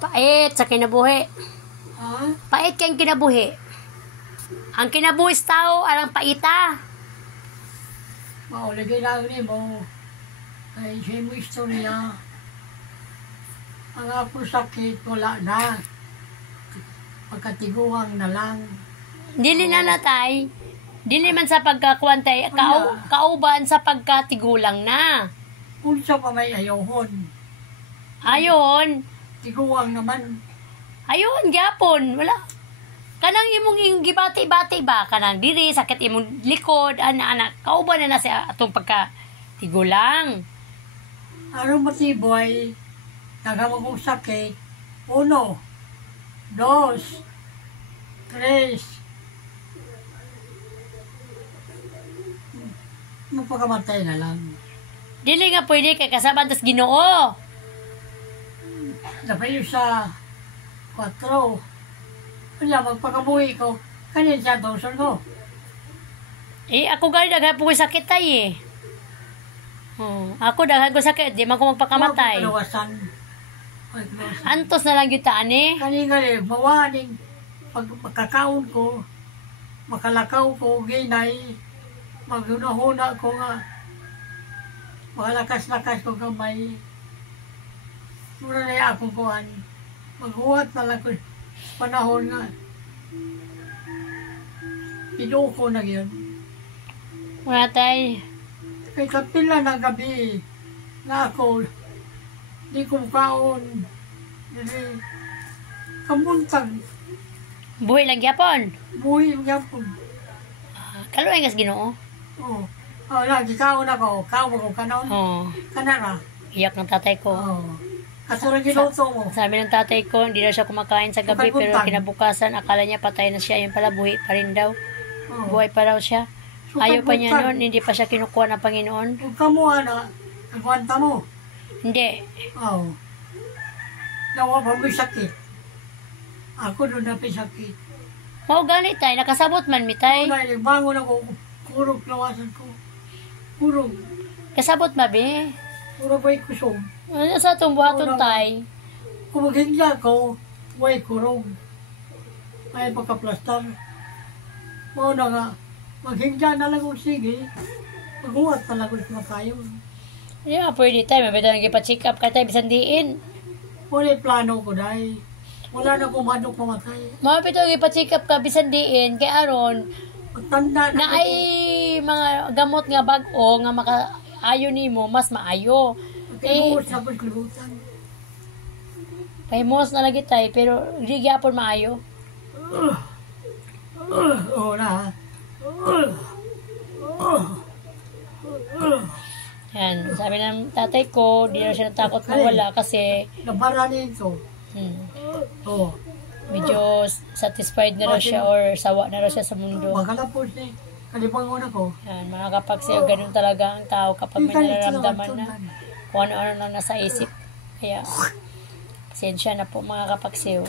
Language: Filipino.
Pait sa kinabuhi. Ha? Pait kang kinabuhi. Ang kinabuhi sa tao, alang paita. Maulagay lang ni mo. Ay, siya mo istorya. Ang ako sakit, wala na. Pagkatiguang na lang. Dili na natay. Dili man sa pagkakuantay. Kauban sa pagkatigulang na. Unsa pa may ayohon. Ayon. Tiguang naman. Ayon, gyapon. Wala. Kanang imong gibati-bati ba? Kanang diri, sakit imong likod. Anak. Kauban na sa atong pagkatigulang. Ano matiboy? Nagamang kong sakit. 1, 2, 3. Magpakamatay na lang. Dili nga pwede kay kasaban tas Ginoo. Dapat yung sa 4. Wala, magpakabuhi ko. Kanin sa 2,000 ko. Ako gani daghan po ko sakit tay eh. Ako daghan ko sakit, di man ko magpakamatay. Kalawasan. Antos na lang gyud taan eh. Kanin mawaning pag makakaon ko, makalakaw ko, ginay, maghunahuna ko nga, makalakas-lakas ko gamay. Mura na akong kuhan. Maghuwat na lang ko panahon nga. Pinuko na yun. Wala tay. Kay kapila na gabi na ako, di ko kaon. Kamuntag. Buhi lang gyapon. Buhi nga po. Kaluoy ngas Ginoo. Oo. Lagi kaon ako. Kaon ako kanon. Kanara. Iyak ng tatay ko. Kasurang ginuto mo. Sabi ng tatay ko, hindi daw siya kumakain sa gabi, pero kinabukasan, akala niya patay na siya. Yung pala, buhi pa rin daw. Buhay pa daw siya. Ayaw pa niya noon, hindi pa siya kinukuha ng Panginoon. Huwag ka mo, nagwanta mo. Hindi. Oo. Nawa pa may sakit. Ako doon na may sakit. Mao gani tay, nakasabot man mi tay. Bangon ako, kurog lawasan ko. Kurog. Kasabot ba be? Kurog ay kusog. Ano sa itong buhaton tay? Kung maghingga ko, may kurog. May pagkaplastar. Mao na nga, maghingga na lang kung sige. Maghuwat na lang kung kumakayo. Yeah, pwede tay, mabita nang ipa-check up ka tay, bisan diin. Wala plano ko dahil. Wala na kung manok mamatay. Mabita nang ipa-check up ka, bisan diin, kay aron, Magtanda na ay mga gamot nga bag-o nga makaayo nimo, mas maayo. Buhos na po kalibutan. Pahimos na lagi tay, pero hindi gyapon maayo. Oo na. Yan, sabi ng tatay ko, di na siya natakot mawala kasi Nabaranin ko. Oo. Medyo satisfied na raw siya or sawa na raw siya sa mundo. Magalapos ni kalibangon ako. Yan, mga kapagsiyo, ganun talaga ang tao kapag may nararamdaman na kung ano-ano na nasa isip. Kaya, pasensya na po mga kapagsiyo.